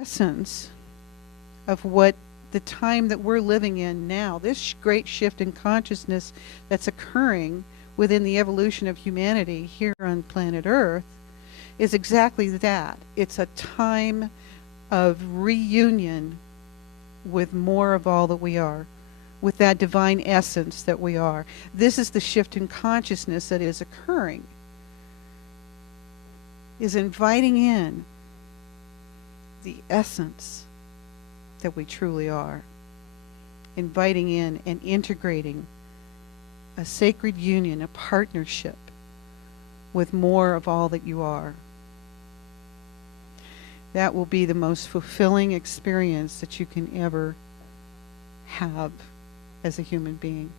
essence of what the time that we're living in now, this great shift in consciousness that's occurring within the evolution of humanity here on planet Earth, is exactly that. It's a time of reunion with more of all that we are, with that divine essence that we are. This is the shift in consciousness that is occurring, is inviting in the essence that we truly are, inviting in and integrating a sacred union, a partnership with more of all that you are. That will be the most fulfilling experience that you can ever have as a human being,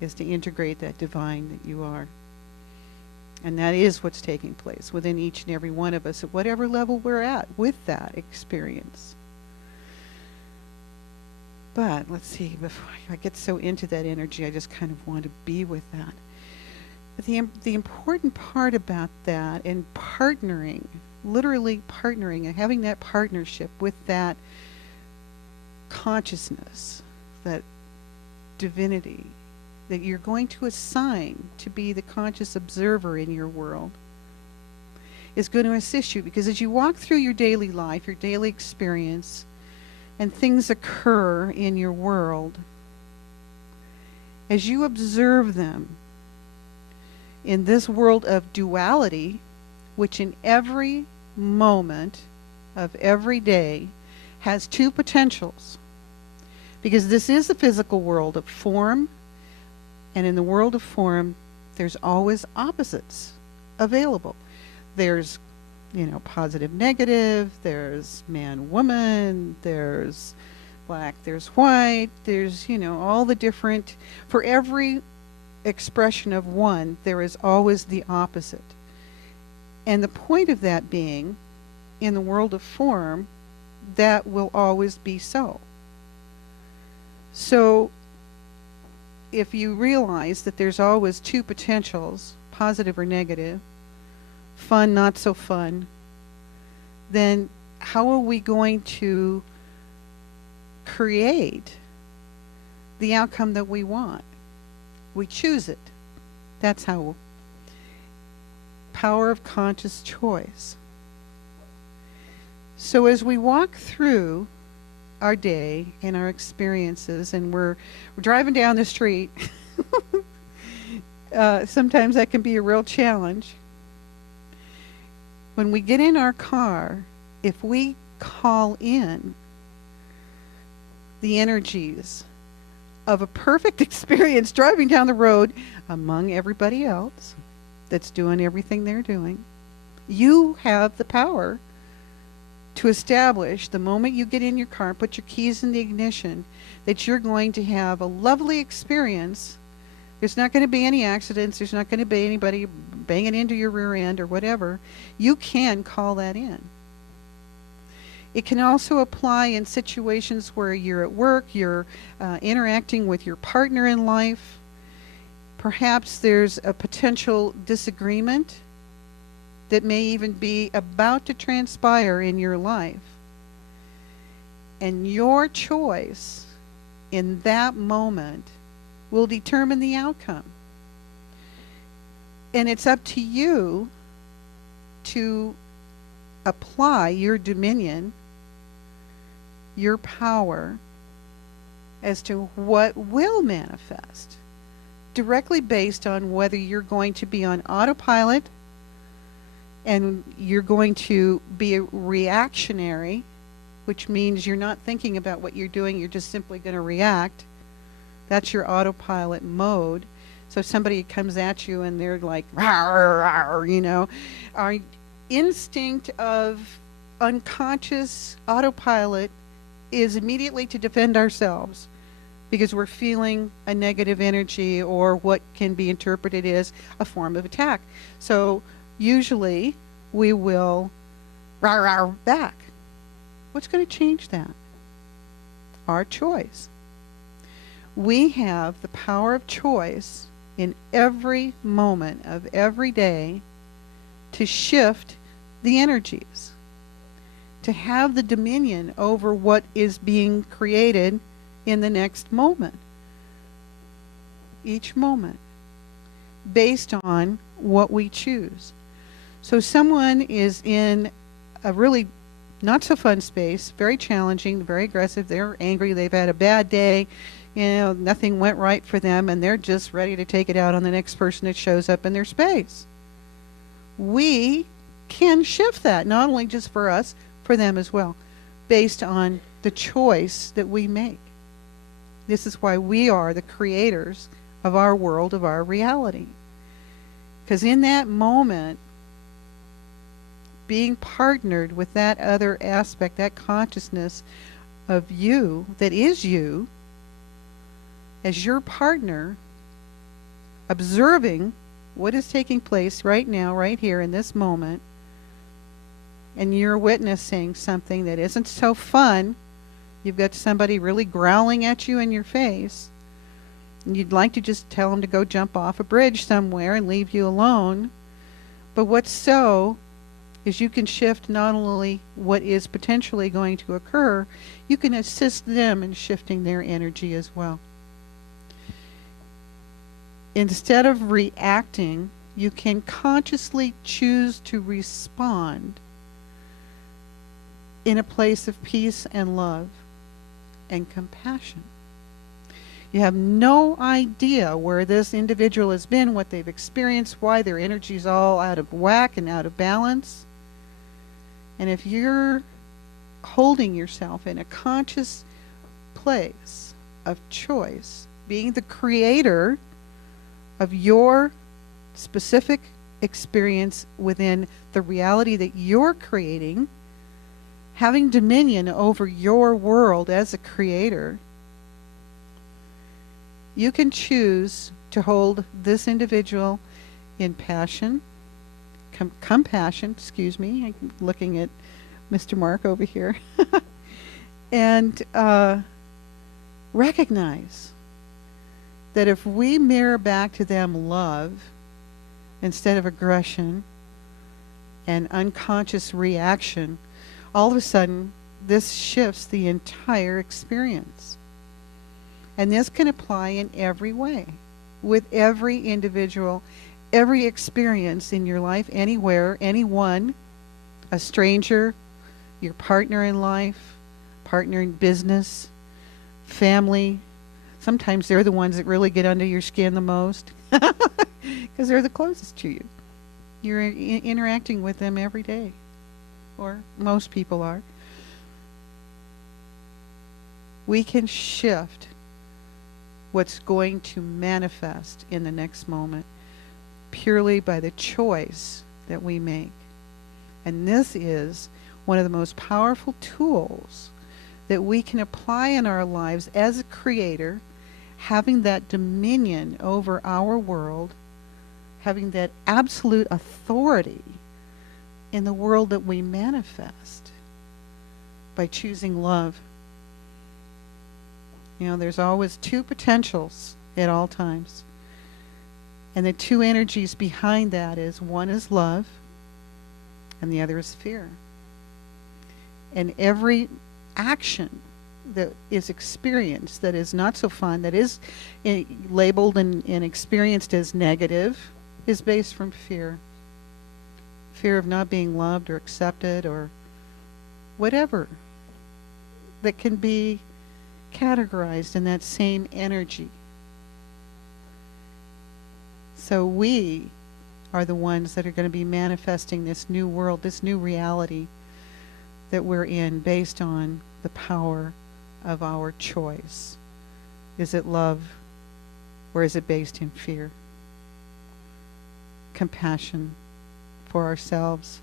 is to integrate that divine that you are. And that is what's taking place within each and every one of us at whatever level we're at with that experience. But let's see, before I get so into that energy, I just kind of want to be with that. But the important part about that and partnering, literally partnering and having that partnership with that consciousness, that divinity that you're going to assign to be the conscious observer in your world, is going to assist you. Because as you walk through your daily life, your daily experience, and things occur in your world, as you observe them in this world of duality, which in every moment of every day has two potentials, because this is the physical world of form, and in the world of form there's always opposites available. There's, positive, negative, there's man, woman, there's black, there's white, there's, all the different, for every expression of one, there is always the opposite. And the point of that being, in the world of form, that will always be so. So, if you realize that there's always two potentials, positive or negative, fun, not so fun, then how are we going to create the outcome that we want? We choose it. That's how. Power of conscious choice. So as we walk through our day and our experiences, and we're driving down the street, sometimes that can be a real challenge. When we get in our car, if we call in the energies of a perfect experience driving down the road among everybody else that's doing everything they're doing, you have the power to establish, the moment you get in your car, put your keys in the ignition, that you're going to have a lovely experience. There's not going to be any accidents. There's not going to be anybody banging into your rear end or whatever. You can call that in. It can also apply in situations where you're at work, you're interacting with your partner in life. Perhaps there's a potential disagreement that may even be about to transpire in your life. And your choice in that moment will determine the outcome. And it's up to you to apply your dominion, your power, as to what will manifest, directly based on whether you're going to be on autopilot and you're going to be reactionary, which means you're not thinking about what you're doing, you're just simply going to react. That's your autopilot mode. So if somebody comes at you and they're like, rawr, rawr, our instinct of unconscious autopilot is immediately to defend ourselves, because we're feeling a negative energy or what can be interpreted as a form of attack. So usually we will rawr, rawr back. What's going to change that? Our choice. We have the power of choice in every moment of every day to shift the energies, to have the dominion over what is being created in the next moment. Each moment, based on what we choose. So someone is in a really not so fun space, very challenging, very aggressive, they're angry, they've had a bad day, nothing went right for them, and they're just ready to take it out on the next person that shows up in their space. We can shift that, not only just for us, for them as well, based on the choice that we make. This is why we are the creators of our world, of our reality. Because in that moment, being partnered with that other aspect, that consciousness of you, that is you, as your partner, observing what is taking place right now, right here in this moment, and you're witnessing something that isn't so fun. You've got somebody really growling at you in your face, and you'd like to just tell them to go jump off a bridge somewhere and leave you alone. But what's so is you can shift not only what is potentially going to occur, you can assist them in shifting their energy as well. Instead of reacting, you can consciously choose to respond in a place of peace and love and compassion. You have no idea where this individual has been, what they've experienced, why their energy's all out of whack and out of balance. And if you're holding yourself in a conscious place of choice, being the creator of your specific experience within the reality that you're creating, having dominion over your world as a creator, you can choose to hold this individual in passion, compassion, I'm looking at Mr. Mark over here, and recognize that if we mirror back to them love instead of aggression and unconscious reaction, all of a sudden this shifts the entire experience. And this can apply in every way, with every individual, every experience in your life, anywhere, anyone, a stranger, your partner in life, partner in business, family. Sometimes they're the ones that really get under your skin the most because they're the closest to you. You're interacting with them every day, or most people are. We can shift what's going to manifest in the next moment purely by the choice that we make. And this is one of the most powerful tools that we can apply in our lives as a creator, having that dominion over our world, having that absolute authority in the world that we manifest by choosing love. There's always two potentials at all times. And the two energies behind that is, one is love and the other is fear. And every action that is experienced that is not so fun, that is labeled and experienced as negative, is based from fear. Fear of not being loved or accepted or whatever that can be categorized in that same energy. So we are the ones that are going to be manifesting this new world, this new reality that we're in, based on the power of our choice. Is it love, or is it based in fear? Compassion for ourselves,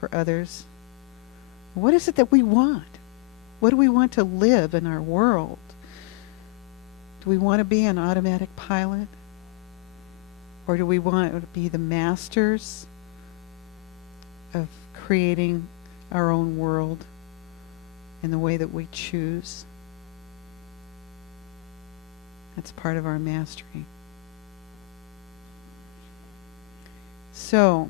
for others. What is it that we want? What do we want to live in our world? Do we want to be an automatic pilot? Or do we want to be the masters of creating our own world in the way that we choose? That's part of our mastery. So